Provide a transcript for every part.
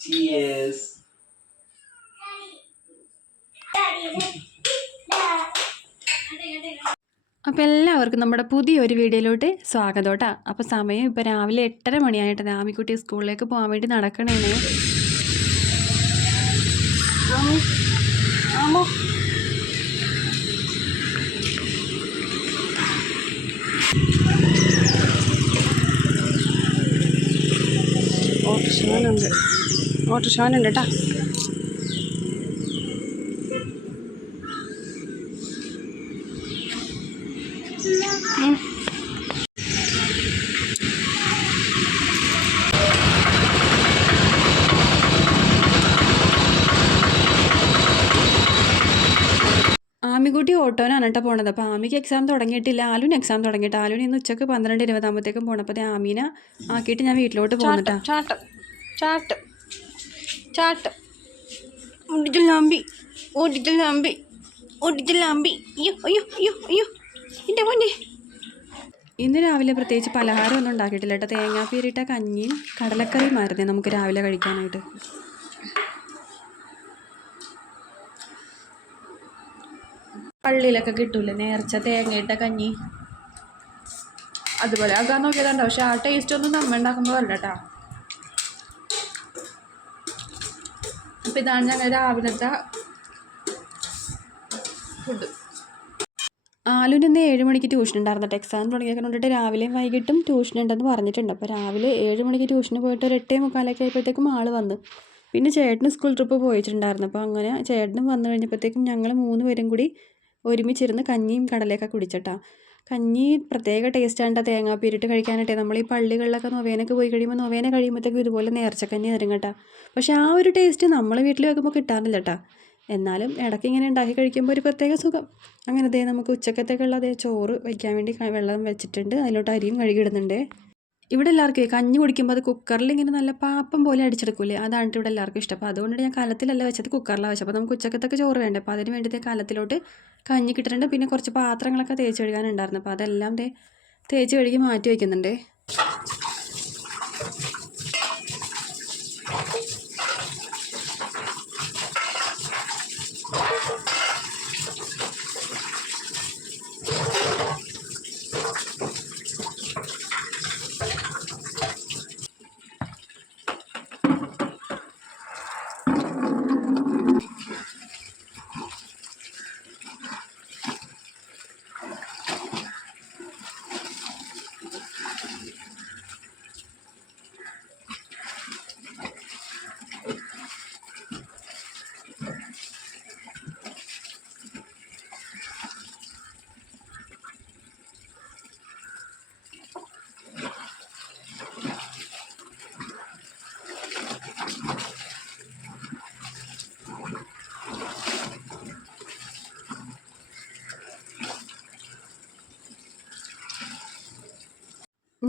Cheers. അപ്പോൾ എല്ലാവർക്കും നമ്മുടെ പുതിയൊരു വീഡിയോയിലോട്ട് സ്വാഗതം കേട്ടോ. അപ്പോൾ സമയം ഇപ്പോൾ രാവിലെ എട്ടര മണിയായിട്ട് രാമിക്കുട്ടി സ്കൂളിലേക്ക് പോകാൻ വേണ്ടി നടക്കണേനെ ഓട്ടോ ഷോനുണ്ട് കേട്ടോ ആമിക്കുട്ടി ഓട്ടോനാണ് കേട്ടോ പോണത്. അപ്പോൾ ആമിക്ക് എക്സാം തുടങ്ങിയിട്ടില്ല. ആലുവിന് എക്സാം തുടങ്ങിയിട്ട്. ആലുവിന് ഇന്ന് ഉച്ചയ്ക്ക് പന്ത്രണ്ട് ഇരുപതാകുമ്പോഴത്തേക്കും പോകണം ആമീന ആമീനെ ആക്കിയിട്ട് ഞാൻ വീട്ടിലോട്ട് പോകുന്നുട്ടാ ചാട്ട് ചാട്ട് ചാട്ട് അയ്യോ അയ്യോ അയ്യോ അയ്യോ. എന്റെ പൊന്നെ. ഇന്ന് രാവിലെ പ്രത്യേകിച്ച് പലഹാരം ഒന്നും ഉണ്ടാക്കിയിട്ടില്ല കേട്ടോ തേങ്ങാപ്പീരിട്ട കഞ്ഞിയും കടലക്കറിയുമായിരുന്നേ നമുക്ക് രാവിലെ കഴിക്കാനായിട്ട്. പള്ളിയിലൊക്കെ കിട്ടൂലേ? നേർച്ച തേങ്ങയിട്ട കഞ്ഞി. അതുപോലെ ആക്കാൻ നോക്കിയതുണ്ടോ? പക്ഷെ ആ ടേസ്റ്റ് ഒന്നും നമ്മ ഉണ്ടാക്കുമ്പോൾ അല്ല കേട്ടോ അപ്പം ഇതാണ് ഞങ്ങൾ രാവിലത്തെ ഫുഡ് ആലുവിന് ഇന്ന് ഏഴ് മണിക്ക് ട്യൂഷൻ ഉണ്ടായിരുന്നു എക്സാം തുടങ്ങിയൊക്കെ കൊണ്ടിട്ട് രാവിലെയും വൈകിട്ടും ട്യൂഷൻ ഉണ്ടെന്ന് പറഞ്ഞിട്ടുണ്ട്. അപ്പോൾ രാവിലെ ഏഴ് മണിക്ക് ട്യൂഷന് പോയിട്ട് ഒരു എട്ടേ മുക്കാലൊക്കെ ആയപ്പോഴത്തേക്കും ആൾ വന്നു. പിന്നെ ചേട്ടന് സ്കൂൾ ട്രിപ്പ് പോയിട്ടുണ്ടായിരുന്നു അപ്പോൾ അങ്ങനെ ചേട്ടനും വന്നു കഴിഞ്ഞപ്പോഴത്തേക്കും ഞങ്ങൾ മൂന്ന് പേരും കൂടി ഒരുമിച്ചിരുന്ന് കഞ്ഞിയും കടലയൊക്കെ കുടിച്ചിട്ടാ. കഞ്ഞി പ്രത്യേക ടേസ്റ്റാണ് തേങ്ങാപ്പീരിട്ട് കഴിക്കാനായിട്ടേ. നമ്മൾ ഈ പള്ളികളിലൊക്കെ നൊവേനൊക്കെ പോയി കഴിയുമ്പോൾ നൊവേന കഴിയുമ്പോഴത്തേക്കും ഇതുപോലെ നേർച്ചക്കഞ്ഞി തരും കേട്ടോ പക്ഷേ ആ ഒരു ടേസ്റ്റ് നമ്മൾ വീട്ടിൽ വെക്കുമ്പോൾ കിട്ടാറില്ല കേട്ടോ എന്നാലും ഇടയ്ക്ക് ഇങ്ങനെ ഉണ്ടാക്കി കഴിക്കുമ്പോൾ ഒരു പ്രത്യേക സുഖം. അങ്ങനെ ദേ നമുക്ക് ഉച്ചക്കത്തേക്കുള്ള അതേ ചോറ് വയ്ക്കാൻ വേണ്ടി വെള്ളം വെച്ചിട്ടുണ്ട്. അതിലോട്ട് അരിയും കഴുകിയിടുന്നുണ്ട്. ഇവിടെ എല്ലാവർക്കും കഞ്ഞി കുടിക്കുമ്പോൾ അത് കുക്കറിൽ ഇങ്ങനെ നല്ല പാപ്പം പോലെ അടിച്ചെടുക്കൂലേ അതാണ് ഇവിടെ എല്ലാവർക്കും ഇഷ്ടം. അപ്പോൾ അതുകൊണ്ട് ഞാൻ കലത്തിലല്ല വെച്ചത് കുക്കറിലാണ് വെച്ചത്. അപ്പോൾ നമുക്ക് ഉച്ചക്കത്തൊക്കെ ചോറ് വേണ്ടേ? അപ്പോൾ അതിന് വേണ്ടിയിട്ട് കലത്തിലോട്ട് കഞ്ഞി കിട്ടുന്നുണ്ട് പിന്നെ കുറച്ച് പാത്രങ്ങളൊക്കെ തേച്ച് കഴുകാനുണ്ടായിരുന്നു. അപ്പോൾ അതെല്ലാം തേച്ച് കഴുകി മാറ്റി വയ്ക്കുന്നുണ്ട്.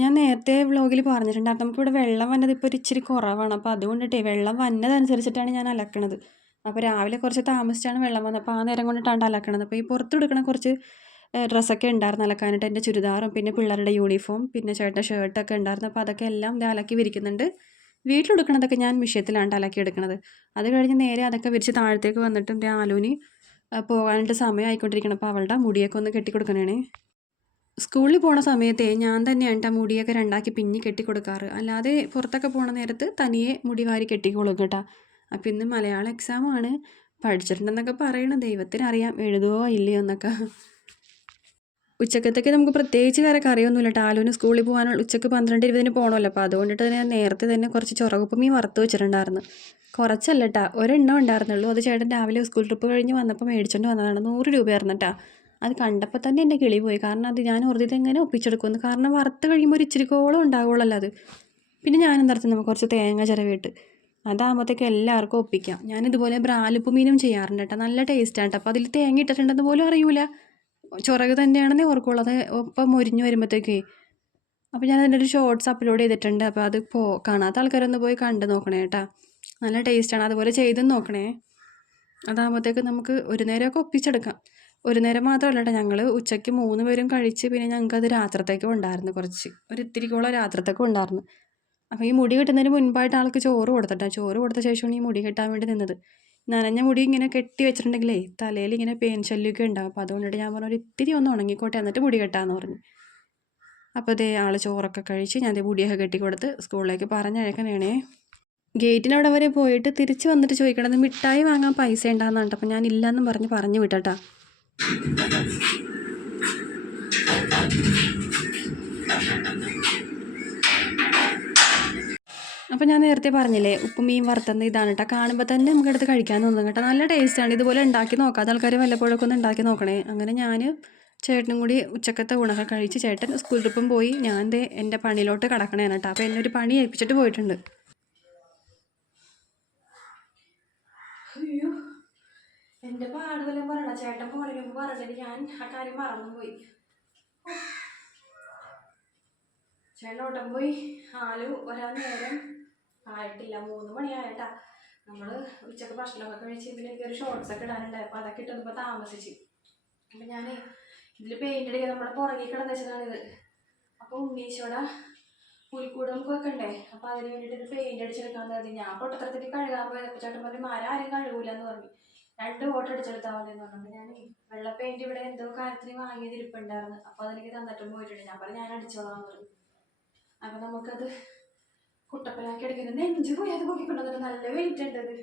ഞാൻ നേരത്തെ വ്ളോഗിൽ പറഞ്ഞിട്ടുണ്ടായിരുന്നു നമുക്കിവിടെ വെള്ളം വന്നത് ഇപ്പോൾ ഇച്ചിരി കുറവാണ്. അപ്പോൾ അതുകൊണ്ടിട്ടേ വെള്ളം വന്നതനുസരിച്ചിട്ടാണ് ഞാൻ അലക്കണത്. അപ്പോൾ രാവിലെ കുറച്ച് താമസിച്ചാണ് വെള്ളം വന്നത്. അപ്പോൾ ആ നേരം കൊണ്ടിട്ടാണ് അലക്കണത്. അപ്പോൾ ഈ പുറത്തെടുക്കണ കുറച്ച് ഡ്രസ്സൊക്കെ ഉണ്ടായിരുന്നു അലക്കാനായിട്ട്. എന്റെ ചുരിദാറും പിന്നെ പിള്ളേരുടെ യൂണിഫോം പിന്നെ ചേട്ടന്റെ ഷർട്ടൊക്കെ ഉണ്ടായിരുന്നു. അപ്പോൾ അതൊക്കെ എല്ലാം ഇത് അലക്കി വിരിക്കുന്നുണ്ട്. വീട്ടിലെടുക്കണതൊക്കെ ഞാൻ മിഷ്യത്തിലാണ് അലക്കി എടുക്കണത്. അത് കഴിഞ്ഞ് നേരെ അതൊക്കെ വിരിച്ച് താഴത്തേക്ക് വന്നിട്ട് ആലൂനി പോകാനായിട്ട് സമയം ആയിക്കൊണ്ടിരിക്കണം അപ്പോൾ അവളുടെ മുടിയൊക്കെ ഒന്ന് കെട്ടിക്കൊടുക്കണേ സ്കൂളിൽ പോണ സമയത്തെ ഞാൻ തന്നെയാണ് ആ മുടിയൊക്കെ രണ്ടാക്കി പിന്നി കെട്ടിക്കൊടുക്കാറ്. അല്ലാതെ പുറത്തൊക്കെ പോണ നേരത്ത് തനിയെ മുടി വാരി കെട്ടിക്കോളും കേട്ടോ. അപ്പം ഇന്ന് മലയാളം എക്സാമാണ് പഠിച്ചിട്ടുണ്ടെന്നൊക്കെ പറയണം. ദൈവത്തിന് അറിയാം. എഴുതുവോ ഇല്ലയോ എന്നൊക്കെ. ഉച്ചക്കത്തേക്ക് നമുക്ക് പ്രത്യേകിച്ച് വേറെ കറിയൊന്നുമില്ല. കേട്ടോ ആലുവിന് സ്കൂളിൽ പോകാനുള്ള ഉച്ചയ്ക്ക് പന്ത്രണ്ട് ഇരുപതിന് പോകണമല്ലോ അപ്പോൾ അതുകൊണ്ടിട്ട് തന്നെ നേരത്തെ തന്നെ കുറച്ച് ചുറകുപ്പ് മീൻ വറുത്ത് വെച്ചിട്ടുണ്ടായിരുന്നു. കുറച്ചല്ല കേട്ടോ ഒരെണ്ണം ഉണ്ടായിരുന്നുള്ളൂ. അത് ചേട്ടൻ രാവിലെ സ്കൂൾ ട്രിപ്പ് കഴിഞ്ഞ് വന്നപ്പോൾ മേടിച്ചോണ്ട് വന്നതാണ്. നൂറ് രൂപയായിരുന്നു കേട്ടോ അത് കണ്ടപ്പോൾ തന്നെ എന്റെ കിളി പോയി. കാരണം അത് ഞാൻ ഓർത്തിട്ട് എങ്ങനെ ഒപ്പിച്ചെടുക്കുമെന്ന്. കാരണം വറുത്ത് കഴിയുമ്പോൾ ഒരു ഇച്ചിരിക്കോളം ഉണ്ടാവുള്ളല്ലോ അത്. പിന്നെ ഞാൻ എന്താ കുറച്ച് തേങ്ങ ചിരവിട്ട് അതാകുമ്പോഴത്തേക്ക് എല്ലാവർക്കും ഒപ്പിക്കാം. ഞാൻ ഇതുപോലെ ബ്രാലുപ്പ് മീനും ചെയ്യാറുണ്ട് കേട്ടോ. നല്ല ടേസ്റ്റാണ് കേട്ടോ. അപ്പോൾ അതിൽ തേങ്ങ ഇട്ടിട്ടുണ്ടെന്ന് പോലും അറിയൂല. ചുറക് തന്നെയാണെന്നേ ഓർക്കുള്ളൂ. അത് ഒപ്പം മുരിഞ്ഞ് വരുമ്പോഴത്തേക്കേ. അപ്പോൾ ഞാൻ അതിന്റെ ഒരു ഷോർട്സ് അപ്ലോഡ് ചെയ്തിട്ടുണ്ട്. അപ്പോൾ അത് പോ കാണാത്ത ആൾക്കാരൊന്ന് പോയി കണ്ട് നോക്കണേ കേട്ടോ. നല്ല ടേസ്റ്റാണ് അതുപോലെ ചെയ്തും നോക്കണേ. അതാകുമ്പോഴത്തേക്ക് നമുക്ക് ഒരു നേരമൊക്കെ ഒപ്പിച്ചെടുക്കാം. ഒരു നേരം മാത്രമല്ല കേട്ടോ ഞങ്ങൾ ഉച്ചയ്ക്ക് മൂന്ന് പേരും കഴിച്ച് പിന്നെ ഞങ്ങൾക്കത് രാത്രത്തേക്കും ഉണ്ടായിരുന്നു കുറച്ച്. ഒരു ഇത്തിരിക്കോളം രാത്രത്തേക്കും ഉണ്ടായിരുന്നു അപ്പോൾ ഈ മുടി കെട്ടുന്നതിന് മുൻപായിട്ട് ആൾക്ക് ചോറ് കൊടുത്തിട്ടാണ് ചോറ് കൊടുത്ത ശേഷമാണ് ഈ മുടി കെട്ടാൻ വേണ്ടി നിന്നത്. നനഞ്ഞ മുടി ഇങ്ങനെ കെട്ടി വെച്ചിട്ടുണ്ടെങ്കിലേ തലയിൽ ഇങ്ങനെ പേൻ ശല്യമൊക്കെ ഉണ്ടാവും. അപ്പോൾ അതുകൊണ്ടിട്ട് ഞാൻ പറഞ്ഞു ഒരു ഇത്തിരി ഒന്ന് ഉണങ്ങിക്കോട്ടെ എന്നിട്ട് മുടി കെട്ടാമെന്ന് പറഞ്ഞു. അപ്പോൾ ദേ ആൾ ചോറൊക്കെ കഴിച്ച് ഞാൻ ദേ മുടിയൊക്കെ കെട്ടി കൊടുത്ത് സ്കൂളിലേക്ക് പറഞ്ഞയക്കണേണേ. ഗേറ്റിനവിടെ വരെ പോയിട്ട് തിരിച്ച് വന്നിട്ട് ചോദിക്കണത് മിഠായി വാങ്ങാൻ പൈസ ഉണ്ടാകുന്നുണ്ട് അപ്പോൾ ഞാൻ ഇല്ലയെന്നും പറഞ്ഞ് പറഞ്ഞു വിട്ടട്ടാ. അപ്പോൾ ഞാൻ നേരത്തെ പറഞ്ഞില്ലേ ഉപ്പും മീൻ വറുത്തത് ഇതാണ് കേട്ടോ കാണുമ്പോൾ തന്നെ നമുക്ക് എടുത്ത് കഴിക്കാൻ തോന്നും കേട്ടോ. നല്ല ടേസ്റ്റാണ് ഇതുപോലെ ഉണ്ടാക്കി നോക്കാതെ ആൾക്കാർ വല്ലപ്പോഴൊക്കെ ഒന്ന് ഉണ്ടാക്കി നോക്കണേ. അങ്ങനെ ഞാൻ ചേട്ടനും കൂടി ഉച്ചക്കത്തെ ഊണൊക്കെ കഴിച്ച് ചേട്ടൻ സ്കൂൾ ട്രിപ്പും പോയി. ഞാൻ എന്റെ പണിയിലോട്ട് കിടക്കണേ കേട്ടോ അപ്പോൾ എന്നെ ഒരു പണി ഏൽപ്പിച്ചിട്ട് പോയിട്ടുണ്ട് അയ്യോ എന്റെ പാട് വല്ലതും പറയണ? ചേട്ടൻ പോണതിന് പറഞ്ഞത് ഞാൻ ആ കാര്യം മറന്നുപോയി. ചേട്ടൻ ഓട്ടം പോയി? ആലു ഒരാ നേരം ആയിട്ടില്ല. മൂന്ന് മണിയായിട്ടാ. നമ്മൾ ഉച്ചയ്ക്ക് ഭക്ഷണമൊക്കെ കഴിച്ച് ഇതിൽ ഒരു ഷോർട്സ് ഒക്കെ ഇടാനുണ്ടായി. അപ്പോൾ അതൊക്കെ ഇട്ടപ്പോൾ താമസിച്ച്. അപ്പം ഞാൻ ഇതിൽ പെയിന്റ് അടിക്കാൻ നമ്മുടെ പുറകിൽ കിടന്ന് വെച്ചതാണിത്. അപ്പോൾ ഉണ്ണീശോടെ പുൽക്കൂടം വെക്കണ്ടേ അപ്പോൾ അതിന് വേണ്ടിയിട്ട് ഇത് പെയിന്റ് അടിച്ചെടുക്കാൻ കരുതി. ഞാൻ പൊട്ടത്തരത്തിൽ കഴുകാൻ പോയപ്പോൾ ചേട്ടൻ പറഞ്ഞു മരം ആരും കഴുകൂല പറഞ്ഞു. രണ്ട് ഫോട്ടോ അടിച്ചെടുത്താൽ മതി എന്ന് പറഞ്ഞു ഞാൻ വെള്ള പെയിന്റ് ഇവിടെ എന്തോ കാര്യത്തിന് വാങ്ങിയത് ഇരിപ്പുണ്ടായിരുന്നു അപ്പോൾ അതെനിക്ക് തന്നിട്ടും പോയിട്ടുണ്ട്. ഞാൻ പറഞ്ഞു ഞാൻ അടിച്ചോളാം പറഞ്ഞു. അപ്പം നമുക്കത് കുട്ടപ്പനാക്കി എടുക്കുന്നത് നെഞ്ച് പോയി അത് നോക്കിക്കൊണ്ടുവന്നിട്ട് നല്ല വെയിറ്റ് ഉണ്ട് അത്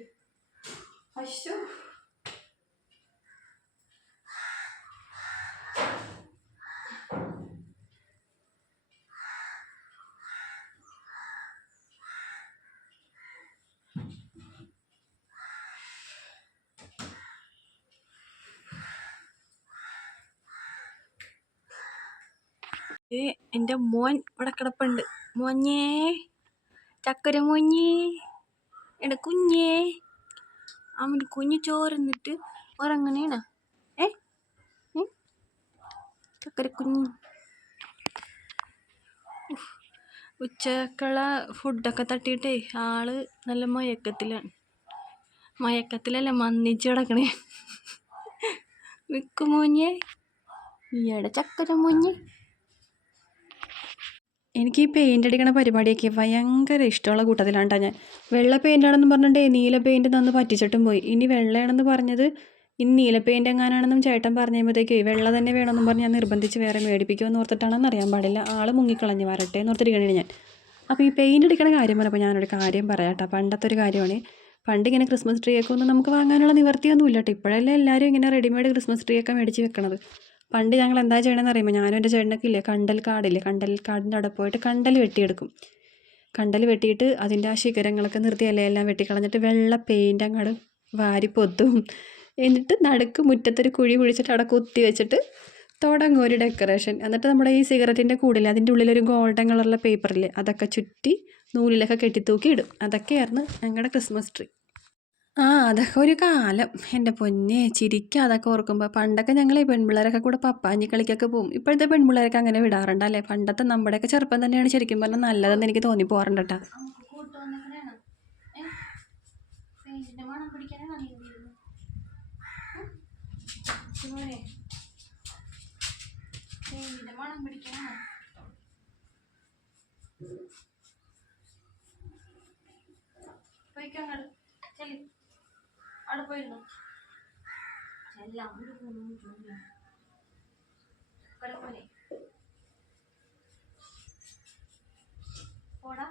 എന്റെ മോൻ ഇവിടെ കിടപ്പുണ്ട്. മോഞ്ഞേ ചക്കര മോഞ്ഞേ എന്റെ കുഞ്ഞേ. അവൻ കുഞ്ഞ് ചോർന്നിട്ട് ഉറങ്ങണേണ ഏ? ചക്കര കുഞ്ഞ്. ഉച്ചക്കുള്ള ഫുഡൊക്കെ തട്ടിയിട്ടേ ആൾ നല്ല മയക്കത്തിലാണ്. മയക്കത്തിലല്ല മന്നിച്ച് കിടക്കണേ. നിൽക്കും മോഞ്ഞേ. ഈയുടെ ചക്കര മോഞ്ഞേ. എനിക്ക് ഈ പെയിന്റ് അടിക്കണ പരിപാടിയൊക്കെ ഭയങ്കര ഇഷ്ടമുള്ള കൂട്ടത്തിലാണ് കേട്ടോ ഞാൻ. വെള്ള പെയിന്റാണെന്ന് പറഞ്ഞിട്ടേ നീല പെയിന്റ് തന്ന് പറ്റിച്ചിട്ടും പോയി. ഇനി വെള്ളയാണെന്ന് പറഞ്ഞത് ഇനി നീല പെയിന്റ് എങ്ങാനാണെന്നും ചേട്ടൻ പറഞ്ഞു കഴിയുമ്പോഴത്തേക്ക് വെള്ള തന്നെ വേണമെന്നും പറഞ്ഞ് ഞാൻ നിർബന്ധിച്ച് വേറെ മേടിപ്പിക്കുമെന്ന് ഓർത്തിട്ടാണെന്ന് അറിയാൻ പാടില്ല. ആൾ മുങ്ങിക്കളഞ്ഞ് വരട്ടെ എന്ന് ഓർത്തിരിക്കണേ ഞാൻ. അപ്പോൾ ഈ പെയിന്റ് അടിക്കണ കാര്യം പറഞ്ഞപ്പോൾ ഞാനൊരു കാര്യം പറയാം കേട്ടോ പണ്ടത്തെ ഒരു കാര്യമാണ് പണ്ട് ഇങ്ങനെ ക്രിസ്മസ് ട്രീ ഒക്കെ ഒന്നും നമുക്ക് വാങ്ങാനുള്ള നിവർത്തിയൊന്നും ഇല്ല കേട്ടോ ഇപ്പോഴല്ലേ എല്ലാവരും ഇങ്ങനെ റെഡിമെയ്ഡ് ക്രിസ്മസ് ട്രീ ഒക്കെ മേടിച്ച് വെക്കണത്. പണ്ട് ഞങ്ങൾ എന്താ ചെയ്യണമെന്ന് അറിയുമ്പോൾ ഞാനും എന്റെ ചേട്ടനൊക്കെ ഇല്ലേ കണ്ടൽ കാടില്ലേ കണ്ടൽ കാടിന്റെ അവിടെ പോയിട്ട് കണ്ടൽ വെട്ടിയെടുക്കും. കണ്ടൽ വെട്ടിയിട്ട് അതിന്റെ ആ ശിഖരങ്ങളൊക്കെ നിർത്തി ഇലയെല്ലാം വെട്ടിക്കളഞ്ഞിട്ട് വെള്ള പെയിന്റ് അങ്ങോട്ട് വാരി പൊത്തും. എന്നിട്ട് നടുക്ക് മുറ്റത്തൊരു കുഴി കുഴിച്ചിട്ട് അവിടെ കുത്തി വെച്ചിട്ട് തുടങ്ങും ഒരു ഡെക്കറേഷൻ എന്നിട്ട് നമ്മുടെ ഈ സിഗരറ്റിന്റെ കൂടില്ലേ അതിന്റെ ഉള്ളിലൊരു ഗോൾഡൻ കളറിലെ പേപ്പറില്ലേ അതൊക്കെ ചുറ്റി നൂലിലൊക്കെ കെട്ടിത്തൂക്കി ഇടും അതൊക്കെയായിരുന്നു ഞങ്ങളുടെ ക്രിസ്മസ് ട്രീ ആ അതൊക്കെ ഒരു കാലം. എന്റെ പൊന്നെ ചിരിക്കുക അതൊക്കെ ഓർക്കുമ്പോൾ പണ്ടൊക്കെ ഞങ്ങൾ ഈ പെൺപിള്ളേരൊക്കെ കൂടെ പപ്പാഞ്ഞി കളിക്കൊക്കെ പോകും ഇപ്പോഴത്തെ പെൺപിള്ളേരൊക്കെ അങ്ങനെ വിടാറുണ്ടല്ലേ? പണ്ടത്തെ നമ്മുടെയൊക്കെ ചെറുപ്പം തന്നെയാണ് ശരിക്കും പറഞ്ഞാൽ നല്ലതെന്ന് എനിക്ക് തോന്നി പോകാറുണ്ട് കേട്ടോ. മണം പിടിക്കാനാണ് പോയിക്കോ അങ്ങോട്ട് ചെല്ലി അവിടെ പോയിരുന്നു. പോടാ.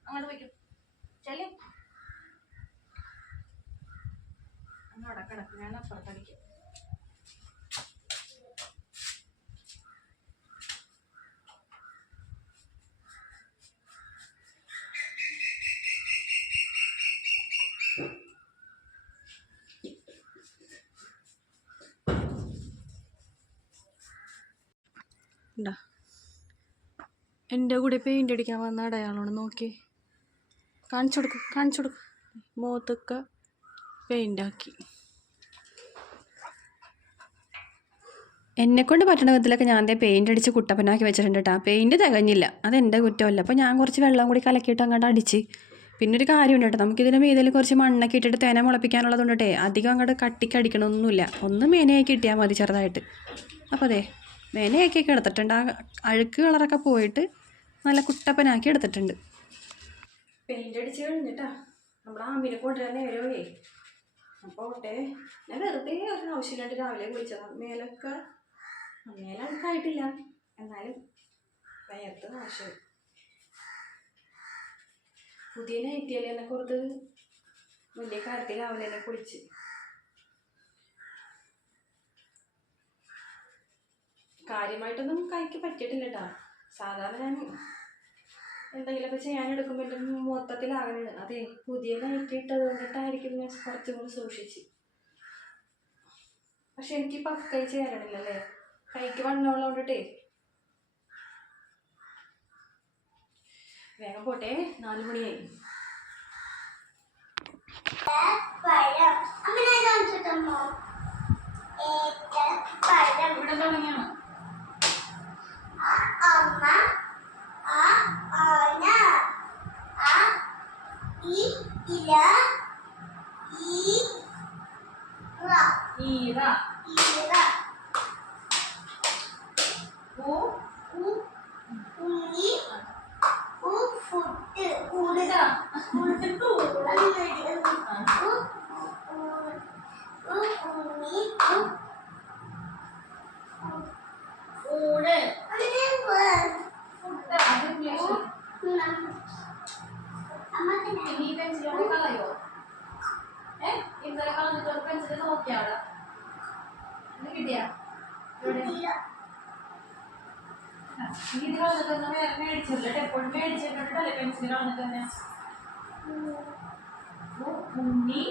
അങ്ങോട്ട് കിടക്കും. ഞാൻ അപ്പുറത്തടിക്കും ഉണ്ടാ എന്റെ കൂടെ പെയിന്റ് അടിക്കാൻ വന്ന അടയാളോട് നോക്കി. കാണിച്ചു കൊടുക്കും കാണിച്ചു കൊടുക്കും. മുഖത്തൊക്കെ പെയിന്റ് ആക്കി. എന്നെക്കൊണ്ട് പറ്റുന്ന വിധത്തിലൊക്കെ ഞാൻ ദേ പെയിന്റ് അടിച്ച് കുട്ടപ്പനാക്കി വെച്ചിട്ടുണ്ട് കേട്ടോ പെയിന്റ് തികഞ്ഞില്ല അതെന്റെ കുറ്റമല്ല. അപ്പോൾ ഞാൻ കുറച്ച് വെള്ളം കൂടി കലക്കിയിട്ട് അങ്ങോട്ട് അടിച്ച്. പിന്നെ ഒരു കാര്യമുണ്ട് കേട്ടോ നമുക്കിതിന് മീതിൽ കുറച്ച് മണ്ണൊക്കെ ഇട്ടിട്ട് തേന മുളപ്പിക്കാനുള്ളതുകൊണ്ട് കേട്ടേ അധികം അങ്ങോട്ട് കട്ടിക്കടിക്കണമൊന്നുമില്ല ഒന്ന് മേനയാക്കി കിട്ടിയാൽ മതി ചെറുതായിട്ട്. അപ്പോൾ അതെ മേനയാക്കിയൊക്കെ എടുത്തിട്ടുണ്ട്. ആ അഴുക്ക് കളറൊക്കെ പോയിട്ട് നല്ല കുട്ടപ്പനാക്കി എടുത്തിട്ടുണ്ട്. പെയിന്റ് അടിച്ച് കഴിഞ്ഞിട്ടാ നമ്മൾ ആമിനെ കൊണ്ടുവരാൻ നേരമേ അപ്പോൾ ഓട്ടെ ഞാൻ വെറുതെ ഒരു ആവശ്യമില്ലാണ്ട് രാവിലെ വിളിച്ചതാണ് മേലൊക്കെ മേലെ ആയിട്ടില്ല. എന്നാലും വയർത്ത് ആവശ്യം പുതിയ നൈറ്റിയല്ലേ എന്നൊക്കെ ഓർത്ത് വലിയ കാര്യത്തിൽ രാവിലെ തന്നെ കുളിച്ച്. കാര്യമായിട്ടൊന്നും കൈക്ക് പറ്റിയിട്ടില്ല കേട്ടോ സാധാരണ ഞാൻ എന്തെങ്കിലുമൊക്കെ ചെയ്യാനെടുക്കുമ്പോൾ എന്റെ മൊത്തത്തിലാകണുണ്ട് അതെ പുതിയ നൈറ്റി ഇട്ടത് കൊണ്ടിട്ടായിരിക്കും ഞാൻ കുറച്ചും കൂടി സൂക്ഷിച്ച്. പക്ഷെ എനിക്ക് പക്കായി ചേരണില്ലല്ലേ? കൈക്ക് വണ്ണമുള്ള കൊണ്ടിട്ടേ വേഗം പോട്ടെ നാല് മണിയായി. പഴം അമ്മ ഞാൻ കാണിച്ചിട്ടുണ്ടോ പഴം ഇവിടെ തുടങ്ങിയാണ് ആ അമ്മ ആ ആന ആ ഈ ഇല ഈ റ ഈറ ഇല ഊ ഉ ഉണ്ണി ഉ ഫുഡ് കൂടുക ഇതാ ഉണ്ണി ഉ ഊട് അങ്ങനെ ഫുഡ് അത് ഇംഗ്ലീഷ് അമ്മ തന്നെ ഇനി പെൻസിലോടെ കളയോ? ഏ? ഇന്നലെ കളഞ്ഞിട്ട് ഒരു പെൻസിൽ നോക്കിയാടാ ഇത് കിട്ടിയാ? ഇത് കളഞ്ഞിട്ട് ഒന്ന് വേറെ മേടിച്ചില്ല എപ്പോഴും മേടിച്ചിട്ടുണ്ടല്ലേ പെൻസിൽ കളഞ്ഞിട്ട് തന്നെ? ഉണ്ണി.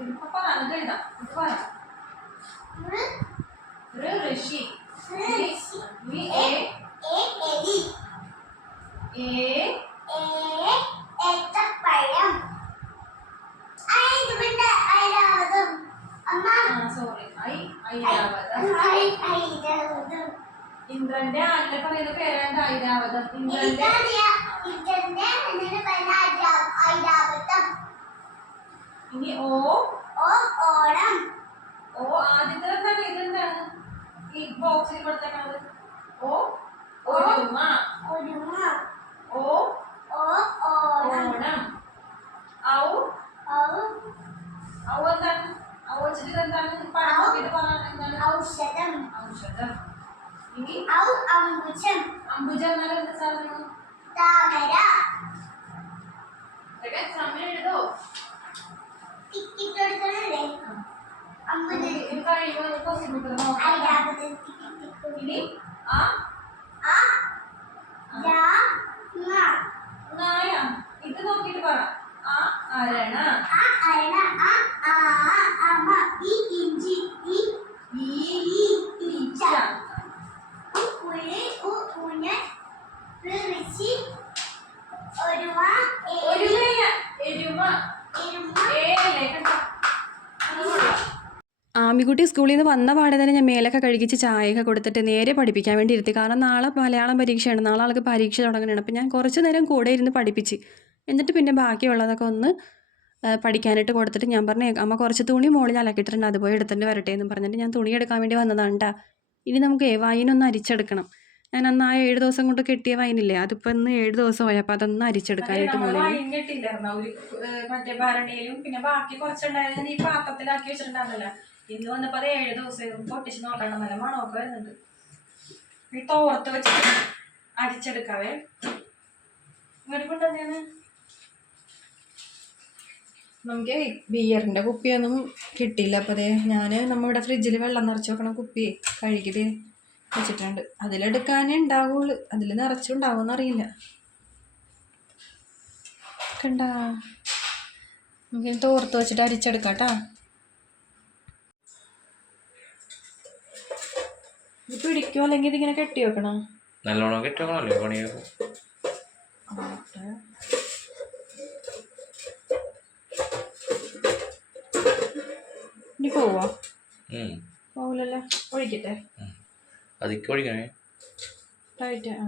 ഇതിപ്പോ പറഞ്ഞിട്ട് എഴുതാം ഇത് പറ ഔഷധം ഔഷധം. ഇനി? ഔ അംബുജം. അംബുജം എന്നാൽ എന്ത് സാധനം? താമര. ഇതൊക്കെ സമയം എഴുതോ? ടിക്കറ്റ് എടുക്കണല്ലേ? അമ്പത് ഇത് കഴിയുമ്പോൾ ക്വസ്റ്റ്യൻ പേപ്പർ നോക്കാം. ഐരാവതം ടിക്കറ്റ് ഇനി? ആ? ആ? നായ. ഇത് നോക്കിയിട്ട് പറ. ആ അരണ. ആ അരണ. ആ ആ അമ്മ ഈ ഇഞ്ചി ഈ ആമിക്കുട്ടി സ്കൂളിൽ നിന്ന് വന്ന പാടെ തന്നെ ഞാൻ മേലൊക്കെ കഴുകിച്ച് ചായയൊക്കെ കൊടുത്തിട്ട് നേരെ പഠിപ്പിക്കാൻ വേണ്ടി ഇരുത്തി. കാരണം നാളെ മലയാളം പരീക്ഷയാണ്. നാളെ ആൾക്ക് പരീക്ഷ തുടങ്ങുകയാണ് അപ്പം ഞാൻ കുറച്ച് നേരം കൂടെ ഇരുന്ന് പഠിപ്പിച്ച്. എന്നിട്ട് പിന്നെ ബാക്കിയുള്ളതൊക്കെ ഒന്ന് പഠിക്കാനായിട്ട് കൊടുത്തിട്ട് ഞാൻ പറഞ്ഞു അമ്മ കുറച്ച് തുണി മുകളിൽ അലക്കിയിട്ടുണ്ട് അതുപോലെ എടുത്തിട്ട് വരട്ടെ എന്ന് പറഞ്ഞിട്ട് ഞാൻ തുണി എടുക്കാൻ വേണ്ടി വന്നതാണ് കേട്ടോ ഇനി നമുക്ക് വൈനൊന്ന് അരിച്ചെടുക്കണം. ഞാൻ അന്ന് ആ ഏഴ് ദിവസം കൊണ്ട് കെട്ടിയ വൈനില്ലേ അതിപ്പോൾ ഇന്ന് ഏഴ് ദിവസം പോയി അപ്പോൾ അതൊന്ന് അരിച്ചെടുക്കാനായിട്ട് മറ്റേ ഭരണിയിലും പിന്നെ ബാക്കി കുറച്ചുണ്ടായിരുന്നു ഈ പാത്രത്തിലാക്കി വെച്ചിട്ടുണ്ടായിരുന്നല്ലോ. ഇന്ന് വന്നപ്പോൾ അത് ഏഴ് ദിവസം പൊട്ടിച്ച് നോക്കണം നല്ല മണമൊക്കെ വരുന്നുണ്ട്. ഈ തോർത്ത് വെച്ചിട്ട് അരിച്ചെടുക്കാവേ. ഇങ്ങോട്ട് കൊണ്ടുവന്നെയാണ് നമുക്ക് ബിയറിന്റെ കുപ്പിയൊന്നും കിട്ടിയില്ല. അപ്പോൾ അതേ ഞാൻ നമ്മുടെ ഫ്രിഡ്ജിൽ വെള്ളം നിറച്ച് വെക്കണ കുപ്പി കഴുകിയത് വെച്ചിട്ടുണ്ട്. അതിലെടുക്കാനേ ഉണ്ടാവുള്ളൂ. അതിൽ നിറച്ചുണ്ടാവുമെന്ന് അറിയില്ല. കണ്ട? നമുക്ക് തോർത്ത് വെച്ചിട്ട് അരിച്ചെടുക്കാം കേട്ടോ ഇത് പിടിക്കുമോ അല്ലെങ്കിൽ ഇതിങ്ങനെ കെട്ടി വെക്കണോ? നല്ലോണം കെട്ടി വെക്കണമല്ലോ പണിയൊക്കെ ഇനി പോവോ പോകില്ലല്ലോ ഒഴിക്കട്ടെ. അതിക്ക് ഒഴിക്കണേ. ടൈറ്റ് ആ.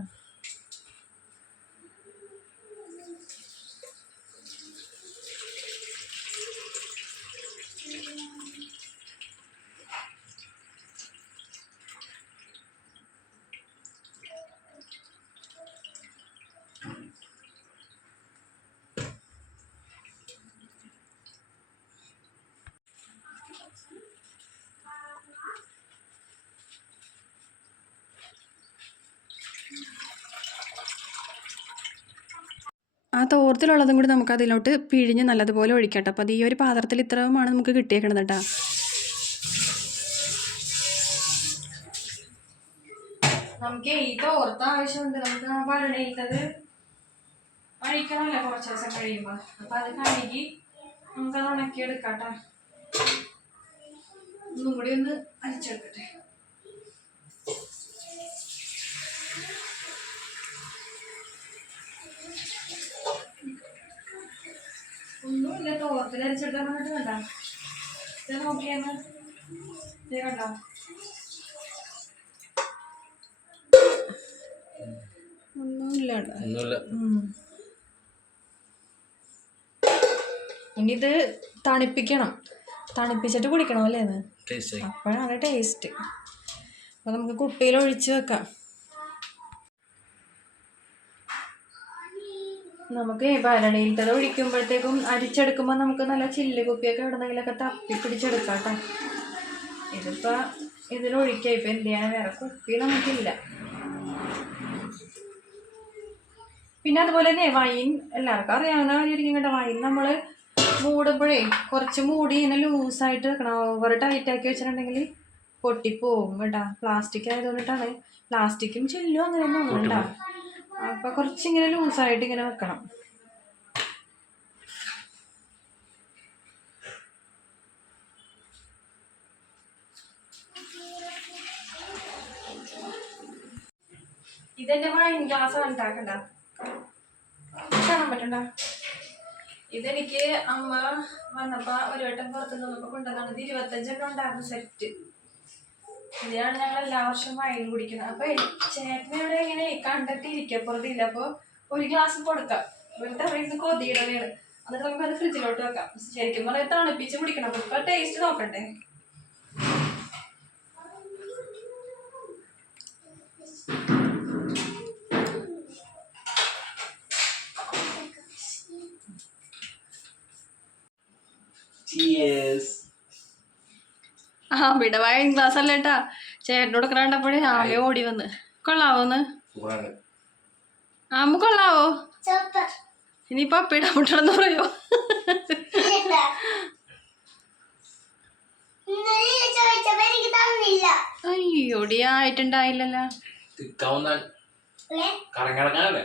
ആ തോർത്തിലുള്ളതും കൂടി നമുക്ക് അതിലോട്ട് പിഴിഞ്ഞ് നല്ലതുപോലെ ഒഴിക്കട്ടെ. അപ്പോൾ അത് ഈ ഒരു പാത്രത്തിൽ ഇത്രയുമാണ് നമുക്ക് കിട്ടിയേക്കണത് കേട്ടോ നമുക്ക് ഈ തോർത്ത് ആവശ്യമുണ്ട്. നമുക്ക് ആ ഭരണയിട്ടത് അഴിക്കണമല്ലോ കുറച്ച് ദിവസം കഴിയുമ്പോൾ അപ്പം അത് കഴുകി നമുക്കത് ഉണക്കിയെടുക്കാം കേട്ടോ ഒന്നും കൂടി ഒന്ന് അരിച്ചെടുക്കട്ടെ. തോർത്തിൽ വന്നിട്ട് വേണ്ട. ഇത് നോക്കിയാന്ന്. ഇത് കണ്ടോ? ഒന്നുമില്ല. ഇനി ഇത് തണുപ്പിക്കണം. തണുപ്പിച്ചിട്ട് കുടിക്കണം അല്ലേ അപ്പോഴാണ് ടേസ്റ്റ് അപ്പോൾ നമുക്ക് കുപ്പിയിൽ ഒഴിച്ച് വെക്കാം. നമുക്ക് ഭരണിയിലത്തത് ഒഴിക്കുമ്പോഴത്തേക്കും അരിച്ചെടുക്കുമ്പോൾ നമുക്ക് നല്ല ചില്ല് കുപ്പിയൊക്കെ എവിടെന്നെങ്കിലൊക്കെ തപ്പി പിടിച്ചെടുക്കാം ഇതിപ്പോൾ ഇതിലൊഴിക്കുക ഇപ്പം എന്ത് ചെയ്യാൻ വേറെ കുപ്പി നമുക്കില്ല. പിന്നെ അതുപോലെ തന്നെ വൈൻ എല്ലാവർക്കും അറിയാവുന്ന കാര്യമായിരിക്കും കേട്ടോ. വൈൻ നമ്മൾ മൂടുമ്പോഴേ കുറച്ച് മൂടി ഇങ്ങനെ ലൂസായിട്ട് വെക്കണം. ഓവർ ടൈറ്റ് ആക്കി വെച്ചിട്ടുണ്ടെങ്കിൽ പൊട്ടിപ്പോവും കേട്ടോ. പ്ലാസ്റ്റിക് ആയതുകൊണ്ടിട്ടാണ്. പ്ലാസ്റ്റിക്കും ചെല്ലും അങ്ങനെ ഒന്നും കേട്ടോ അപ്പോൾ കുറച്ചിങ്ങനെ ലൂസായിട്ട് ഇങ്ങനെ വെക്കണം. ഇതെന്റെ വൈൻ ഗ്ലാസ് ഉണ്ടാക്കണ്ട. കാണാൻ പറ്റണ്ട? ഇതെനിക്ക് അമ്മ വന്നപ്പോ ഒരു വട്ടം പുറത്ത് നിന്നപ്പോ കൊണ്ടുവന്നാണ് ഇത് ഇരുപത്തഞ്ചെണ്ണം ഉണ്ടായിരുന്നു സെറ്റ് ഇതിനാണ് ഞങ്ങൾ എല്ലാ വർഷവും വൈൻ കുടിക്കുന്നത്. അപ്പൊ ചേട്ടനോട് ഇങ്ങനെ കണ്ടിട്ട് ഇരിക്കപ്പുറത്തില്ല അപ്പൊ ഒരു ഗ്ലാസ് കൊടുക്കാം. വെറുതെ അവിടെ കൊതിയിടവേണ് എന്നിട്ട് നമുക്ക് അത് ഫ്രിഡ്ജിലോട്ട് വെക്കാം. ശരിക്കും പറഞ്ഞാൽ തണുപ്പിച്ച് കുടിക്കണം. ഇപ്പൊ ടേസ്റ്റ് നോക്കണ്ടേ? ആ വിടവായ ക്ലാസ് ഗ്ലാസ് അല്ല കേട്ടാ ചേട്ടനോട് കണ്ടപ്പോഴേ ആകെ ഓടി വന്ന്. കൊള്ളാവോന്ന്? ആമ അമ്മ കൊള്ളാവോ ഇനിയിപ്പോ മുട്ടണമെന്ന് പറയോ? അയ്യോടി ആയിട്ടുണ്ടായില്ലല്ലോ? കറങ്ങിറങ്ങാനല്ലേ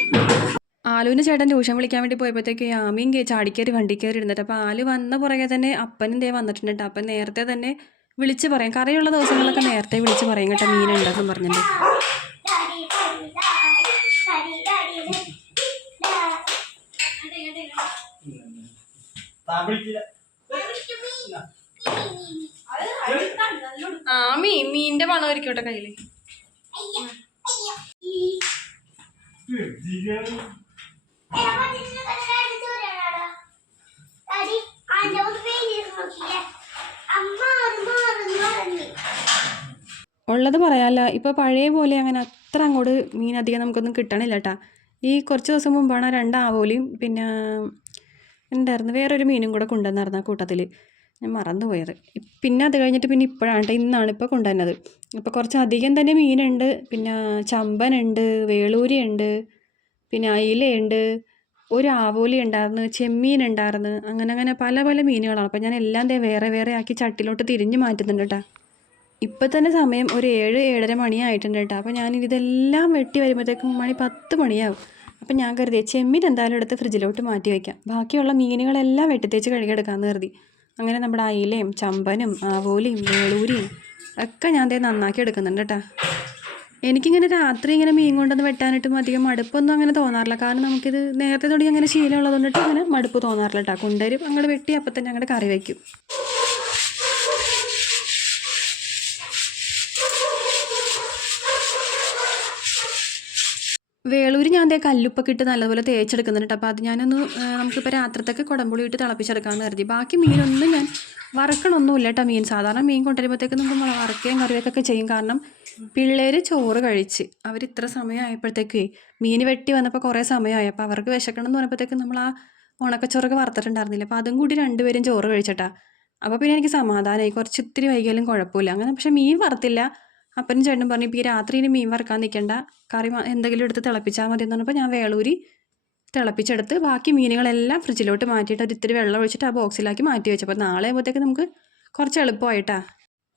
ആലുവിന് ചേട്ടൻ ട്യൂഷൻ വിളിക്കാൻ വേണ്ടി പോയപ്പോഴത്തേക്ക് ആമിയും കേ ചാടിക്കയറി വണ്ടി കയറി ഇരുന്നിട്ട് അപ്പോൾ ആലു വന്ന പുറകെ തന്നെ അപ്പനും ദേ വന്നിട്ടുണ്ട് കേട്ടോ അപ്പം നേരത്തെ തന്നെ വിളിച്ച് പറയും. കറിയുള്ള ദിവസങ്ങളൊക്കെ നേരത്തെ വിളിച്ച് പറയും കേട്ടോ മീനുണ്ടെന്നും പറഞ്ഞിട്ട്. Daddy daddy daddy daddy daddy ആ മീ മീനിന്റെ മണമായിരിക്കും കേട്ടോ കയ്യിൽ ഉള്ളത് പറയാല്ല. ഇപ്പോൾ പഴയ പോലെ അങ്ങനെ അത്ര അങ്ങോട്ട് മീൻ അധികം നമുക്കൊന്നും കിട്ടണില്ല കേട്ടാ ഈ കുറച്ച് ദിവസം മുമ്പാണ് രണ്ടാവോലിയും പിന്നെ എന്തായിരുന്നു? വേറൊരു മീനും കൂടെ കൊണ്ടുവന്നായിരുന്നു ആ കൂട്ടത്തിൽ ഞാൻ മറന്നു പോയത് പിന്നെ അത് കഴിഞ്ഞിട്ട് പിന്നെ ഇപ്പോഴാണ് ഇന്നാണ് ഇപ്പോൾ കൊണ്ടുവന്നത്. അപ്പോൾ കുറച്ച് അധികം തന്നെ മീനുണ്ട്. പിന്നെ ചമ്പനുണ്ട് വേളൂരി ഉണ്ട് പിന്നെ അയിലയുണ്ട് ഒരു ആവോലി ഉണ്ടായിരുന്നു ചെമ്മീൻ ഉണ്ടായിരുന്നു അങ്ങനെ അങ്ങനെ പല പല മീനുകളാണ്. അപ്പോൾ ഞാൻ എല്ലാം ദേ വേറെ വേറെ ആക്കി ചട്ടിലോട്ട് തിരിഞ്ഞ് മാറ്റുന്നുണ്ട് കേട്ടോ ഇപ്പം തന്നെ സമയം ഒരു ഏഴ് ഏഴര മണിയായിട്ടുണ്ട് കേട്ടോ അപ്പോൾ ഞാൻ ഇതെല്ലാം വെട്ടി വരുമ്പോഴത്തേക്കും മണി പത്ത് മണിയാവും. അപ്പം ഞാൻ കരുതി ചെമ്മീൻ എന്തായാലും എടുത്ത് ഫ്രിഡ്ജിലോട്ട് മാറ്റി വയ്ക്കാം ബാക്കിയുള്ള മീനുകളെല്ലാം വെട്ടിത്തേച്ച് കഴുകിയെടുക്കാമെന്ന് കരുതി. അങ്ങനെ നമ്മുടെ അയിലയും ചമ്പനും ആവോലിയും വേളൂരിയും ഒക്കെ ഞാൻ ദേ നന്നാക്കി എടുക്കുന്നുണ്ട് കേട്ടോ എനിക്കിങ്ങനെ രാത്രി ഇങ്ങനെ മീൻ കൊണ്ടൊന്ന് വെട്ടാനായിട്ടും അധികം മടുപ്പൊന്നും അങ്ങനെ തോന്നാറില്ല. കാരണം നമുക്കിത് നേരത്തെ തുടങ്ങി അങ്ങനെ ശീലമുള്ളതുകൊണ്ടിട്ട് അങ്ങനെ മടുപ്പ് തോന്നാറില്ല കേട്ടോ കൊണ്ടുവരും അങ്ങോട്ട് വെട്ടി അപ്പം തന്നെ അങ്ങോട്ട് കറി വയ്ക്കും വേളൂര് ഞാൻ ദേ കല്ലുപ്പൊക്കെ ഇട്ട് നല്ലതുപോലെ തേച്ചെടുക്കുന്നുണ്ട് അപ്പോൾ അത് ഞാനൊന്ന് നമുക്കിപ്പോൾ രാത്രിത്തൊക്കെ കുടമ്പുളി ഇട്ട് തിളപ്പിച്ചെടുക്കാമെന്ന് കരുതി. ബാക്കി മീനൊന്നും ഞാൻ വറക്കണമൊന്നുമില്ല കേട്ടോ മീൻ. സാധാരണ മീൻ കൊണ്ടുവരുമ്പോഴത്തേക്ക് നമുക്ക് വറക്കുകയും കറിവെക്കൊക്കെ ചെയ്യും. കാരണം പിള്ളേർ ചോറ് കഴിച്ച്. അവർ ഇത്ര സമയമായപ്പോഴത്തേക്കേ മീൻ വെട്ടി വന്നപ്പോൾ കുറേ സമയമായി അപ്പോൾ അവർക്ക് വിശക്കണം എന്ന് പറഞ്ഞപ്പോഴത്തേക്കും നമ്മൾ ആ ഉണക്കച്ചോറൊക്കെ വറുത്തിട്ടുണ്ടായിരുന്നില്ല. അപ്പോൾ അതും കൂടി രണ്ടുപേരും ചോറ് കഴിച്ചിട്ടാ. അപ്പോൾ പിന്നെ എനിക്ക് സമാധാനമായി കുറച്ച് ഇത്തിരി വൈകിയാലും കുഴപ്പമില്ല. അങ്ങനെ പക്ഷേ മീൻ വറുത്തില്ല. അപ്പനും ചേട്ടനും പറഞ്ഞു ഇപ്പോൾ ഈ രാത്രി ഇനി മീൻ വറുക്കാൻ നിൽക്കണ്ട കറി എന്തെങ്കിലും എടുത്ത് തിളപ്പിച്ചാൽ മതി. എന്ന് പറഞ്ഞപ്പോൾ ഞാൻ വേളൂരി തിളപ്പിച്ചെടുത്ത് ബാക്കി മീനുകളെല്ലാം ഫ്രിഡ്ജിലോട്ട് മാറ്റിയിട്ട് ഒരു ഇത്തിരി വെള്ളം ഒഴിച്ചിട്ട് ആ ബോക്സിലാക്കി മാറ്റി വെച്ചു. അപ്പോൾ നാളെ ആകുമ്പോഴത്തേക്ക് നമുക്ക് കുറച്ച് എളുപ്പമായിട്ടാ.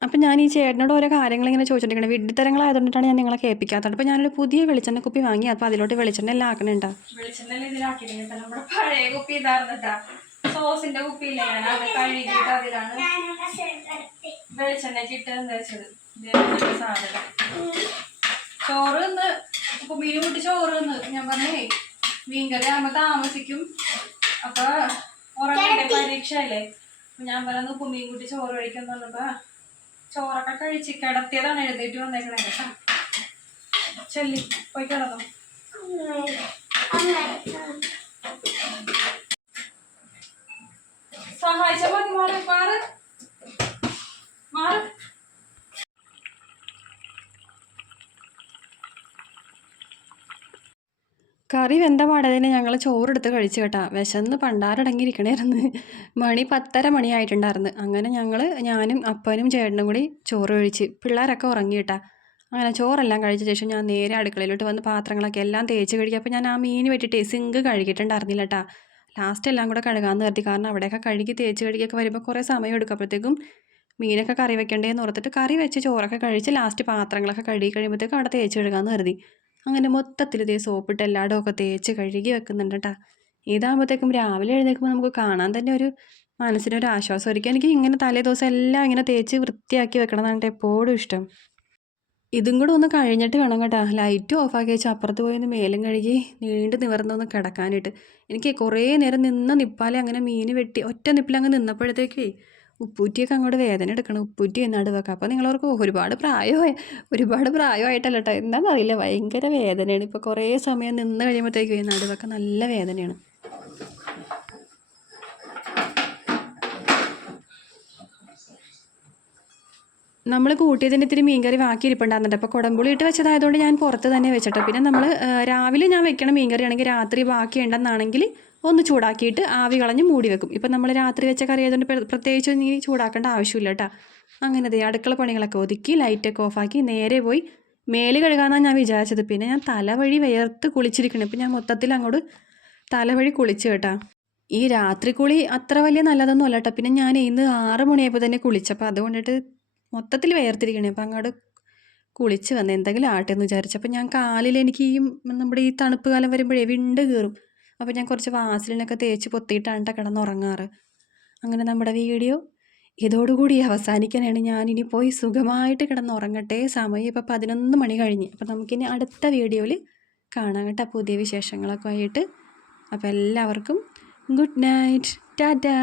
അപ്പം ഞാൻ ഈ ചേട്ടനോട് ഓരോ കാര്യങ്ങൾ ഇങ്ങനെ ചോദിച്ചിട്ടുണ്ട് വിഡ്ഢിത്തരങ്ങളായതുകൊണ്ടാണ് ഞാൻ നിങ്ങളെ കേൾപ്പിക്കാത്തത്. അപ്പോൾ ഞാനൊരു പുതിയ വെളിച്ചെണ്ണ കുപ്പി വാങ്ങി. അപ്പോൾ അതിലോട്ട് വെളിച്ചെണ്ണ എല്ലാം ആക്കണുണ്ട്? സോസിന്റെ കുപ്പിയില്ലേ? ചോറ് ഇന്ന് ഇപ്പൊ മീൻ കൂട്ടി ചോറ് ഇന്ന്. ഞാൻ പറഞ്ഞേ മീൻകറി ആകുമ്പോ താമസിക്കും. അപ്പൊ ഉറങ്ങിന്റെ പരീക്ഷ അല്ലേ ഞാൻ പറഞ്ഞു ഉപ്പുമീൻ കുട്ടി ചോറ് കഴിക്കാൻ പറഞ്ഞപ്പോ ചോറൊക്കെ കഴിച്ച് കിടത്തിയതാണ് എഴുന്നേറ്റ് വന്നേക്കണേ കേട്ടാ ചൊല്ലി പോയി കിടന്നു. സഹായിച്ച മതി മാറി. കറി വെന്ത പാടതിന് ഞങ്ങൾ ചോറെടുത്ത് കഴിച്ചു കേട്ടാ. വിശന്ന് പണ്ടാരടങ്ങിയിരിക്കണായിരുന്നു. മണി പത്തര മണിയായിട്ടുണ്ടായിരുന്നു അങ്ങനെ ഞങ്ങൾ ഞാനും അപ്പനും ചേട്ടനും കൂടി ചോറ് കഴിച്ച് പിള്ളേരൊക്കെ ഉറങ്ങി കേട്ടാ. അങ്ങനെ ചോറെല്ലാം കഴിച്ച ശേഷം ഞാൻ നേരെ അടുക്കളയിലോട്ട് വന്ന് പാത്രങ്ങളൊക്കെ എല്ലാം തേച്ച് കഴുകി. അപ്പോൾ ഞാൻ ആ മീൻ വെട്ടിട്ട് സിങ്ക് കഴുകിയിട്ടുണ്ടായിരുന്നില്ല കേട്ടാ. ലാസ്റ്റ് എല്ലാം കൂടെ കഴുകാമെന്ന് കരുതി. കാരണം അവിടെയൊക്കെ കഴുകി തേച്ച് കഴുകിയൊക്കെ വരുമ്പോൾ കുറേ സമയം എടുക്കുമ്പോഴത്തേക്കും മീനൊക്കെ കറി വെക്കണ്ടേന്ന് ഓർത്തിട്ട് കറി വെച്ച് ചോറൊക്കെ കഴിച്ച് ലാസ്റ്റ് പാത്രങ്ങളൊക്കെ കഴുകി കഴിയുമ്പോഴത്തേക്കും അവിടെ തേച്ച് കഴുകാമെന്ന് കരുതി. അങ്ങനെ മൊത്തത്തിൽ ഇതേ സോപ്പിട്ട് എല്ലായിടവും ഒക്കെ തേച്ച് കഴുകി വെക്കുന്നുണ്ട് കേട്ടോ ഇതാകുമ്പോഴത്തേക്കും രാവിലെ എഴുന്നേൽക്കുമ്പോൾ നമുക്ക് കാണാൻ തന്നെ ഒരു മനസ്സിനൊരു ആശ്വാസം ഒരിക്കും എനിക്ക് ഇങ്ങനെ തലേ ദിവസം എല്ലാം ഇങ്ങനെ തേച്ച് വൃത്തിയാക്കി വെക്കണമെന്നാണ് എപ്പോഴും ഇഷ്ടം. ഇതും കൂടെ ഒന്ന് കഴിഞ്ഞിട്ട് വേണം കേട്ടോ. ലൈറ്റ് ഓഫാക്കി വെച്ച് അപ്പുറത്ത് പോയി ഒന്ന് മേലും കഴുകി നീണ്ടു നിവർന്നൊന്ന് കിടക്കാനായിട്ട്. എനിക്ക് കുറേ നേരം നിന്ന് നിപ്പാലേ അങ്ങനെ മീൻ വെട്ടി ഒറ്റ നിപ്പിലങ്ങ് നിന്നപ്പോഴത്തേക്കേ ഉപ്പൂറ്റിയൊക്കെ അങ്ങോട്ട് വേദന എടുക്കണം ഉപ്പൂറ്റി നടുവൊക്കെ അപ്പോൾ നിങ്ങളവർക്ക് ഒരുപാട് പ്രായമായ ഒരുപാട് പ്രായമായിട്ടല്ല കേട്ടോ എന്താണെന്നറിയില്ല ഭയങ്കര വേദനയാണ്. ഇപ്പോൾ കുറേ സമയം നിന്ന് കഴിയുമ്പോഴത്തേക്കും നാട് നടുവൊക്കെ നല്ല വേദനയാണ്. നമ്മൾ കൂട്ടിയതിന്റെ ഇത്തിരി മീൻകറി ബാക്കി ഇരിപ്പുണ്ടായിരുന്നുണ്ട് അപ്പോൾ കുടംപുളി ഇട്ട് വെച്ചതായതുകൊണ്ട് ഞാൻ പുറത്ത് തന്നെ വെച്ചിട്ടോ. പിന്നെ നമ്മൾ രാവിലെ ഞാൻ വെക്കണ മീൻകറി ആണെങ്കിൽ രാത്രി ബാക്കി ഉണ്ടെന്നാണെങ്കിൽ ഒന്ന് ചൂടാക്കിയിട്ട് ആവി കളഞ്ഞ് മൂടി വെക്കും. ഇപ്പം നമ്മൾ രാത്രി വെച്ച കറി ആയതുകൊണ്ട് പ്ര- പ്രത്യേകിച്ച് ഇനി ചൂടാക്കേണ്ട ആവശ്യമില്ല കേട്ടോ. അങ്ങനെ ദേ അടുക്കള പണികളൊക്കെ ഒതുക്കി ലൈറ്റൊക്കെ ഓഫാക്കി നേരെ പോയി മേൽ കഴുകാമെന്നാണ് ഞാൻ വിചാരിച്ചത്. പിന്നെ ഞാൻ തലവഴി വിയർത്ത് കുളിച്ചിരിക്കണം ഇപ്പം ഞാൻ മൊത്തത്തിൽ അങ്ങോട്ട് തലവഴി കുളിച്ചു കേട്ടാ. ഈ രാത്രി കുളി അത്ര വലിയ നല്ലതൊന്നും അല്ല കേട്ടോ. പിന്നെ ഞാൻ ഇന്ന് ആറ് മണിയായപ്പോൾ തന്നെ കുളിച്ചപ്പോൾ അതുകൊണ്ടിട്ട് മൊത്തത്തിൽ വിയർത്തിരിക്കണേ. അപ്പം അങ്ങോട്ട് കുളിച്ച് വന്ന് എന്തെങ്കിലും ആട്ടെ എന്ന് വിചാരിച്ചപ്പോൾ ഞാൻ കാലിൽ എനിക്ക് ഈ നമ്മുടെ ഈ തണുപ്പ് കാലം വരുമ്പോഴേ വിണ്ട് കയറും അപ്പോൾ ഞാൻ കുറച്ച് വാസലിനൊക്കെ തേച്ച് പൊത്തിയിട്ടാണ് കേട്ടോ കിടന്നുറങ്ങാറ്. അങ്ങനെ നമ്മുടെ വീഡിയോ ഇതോടുകൂടി അവസാനിക്കാനാണ് ഞാനിനി പോയി സുഖമായിട്ട് കിടന്നുറങ്ങട്ടെ. സമയം ഇപ്പോൾ പതിനൊന്ന് മണി കഴിഞ്ഞ്. അപ്പോൾ നമുക്കിനി അടുത്ത വീഡിയോയിൽ കാണാം കേട്ടോ പുതിയ വിശേഷങ്ങളൊക്കെ ആയിട്ട്. അപ്പോൾ എല്ലാവർക്കും ഗുഡ് നൈറ്റ്. ടാറ്റാ.